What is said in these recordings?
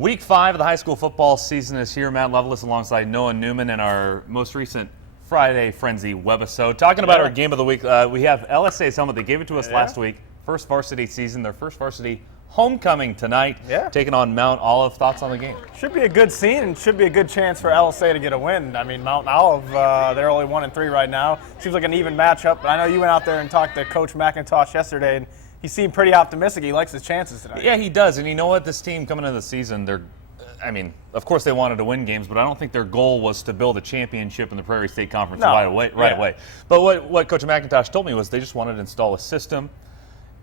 Week 5 of the high school football season is here. Matt Loveless alongside Noah Newman in our most recent Friday Frenzy webisode. Talking about our game of the week, we have LSA's helmet. They gave it to us last week. First varsity season, their first varsity homecoming tonight. Taking on Mount Olive. Thoughts on the game? Should be a good scene and should be a good chance for LSA to get a win. I mean, Mount Olive, they're only 1-3 right now. Seems like an even matchup. But I know you went out there and talked to Coach McIntosh yesterday, and he seemed pretty optimistic. He likes his chances tonight. Yeah, he does. And you know what? This team coming into the season, of course they wanted to win games, but I don't think their goal was to build a championship in the Prairie State Conference right away. But what Coach McIntosh told me was they just wanted to install a system,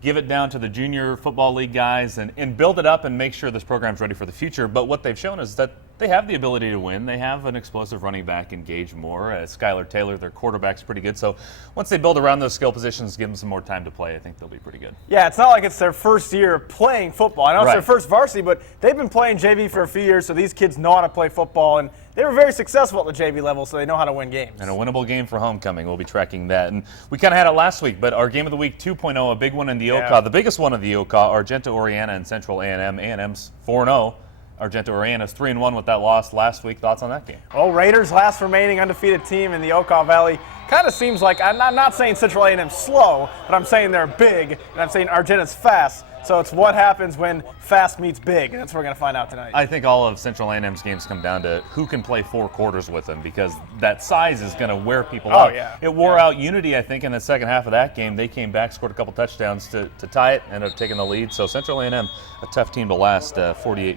give it down to the junior football league guys, and build it up and make sure this program's ready for the future. But what they've shown is that they have the ability to win. They have an explosive running back in Gage Moore. Skylar Taylor, their quarterback's pretty good. So once they build around those skill positions, give them some more time to play, I think they'll be pretty good. Yeah, it's not like it's their first year playing football. I know it's their first varsity, but they've been playing JV for a few years, so these kids know how to play football. And they were very successful at the JV level, so they know how to win games. And a winnable game for homecoming. We'll be tracking that. And we kind of had it last week, but our game of the week 2.0, a big one in the OCA. The biggest one of the OCA, Argenta Oriana and Central A&M. A&M's 4-0. Argenta Oriana's 3-1 with that loss last week. Thoughts on that game? Well, Raiders, last remaining undefeated team in the Okaw Valley. Kind of seems like, I'm not saying Central A&M's slow, but I'm saying they're big, and I'm saying Argenta's fast. So it's what happens when fast meets big, and that's what we're going to find out tonight. I think all of Central A&M's games come down to who can play 4 quarters with them, because that size is going to wear people out. It wore out Unity, I think, in the second half of that game. They came back, scored a couple touchdowns to tie it, ended up taking the lead. So Central A&M, a tough team to last, 48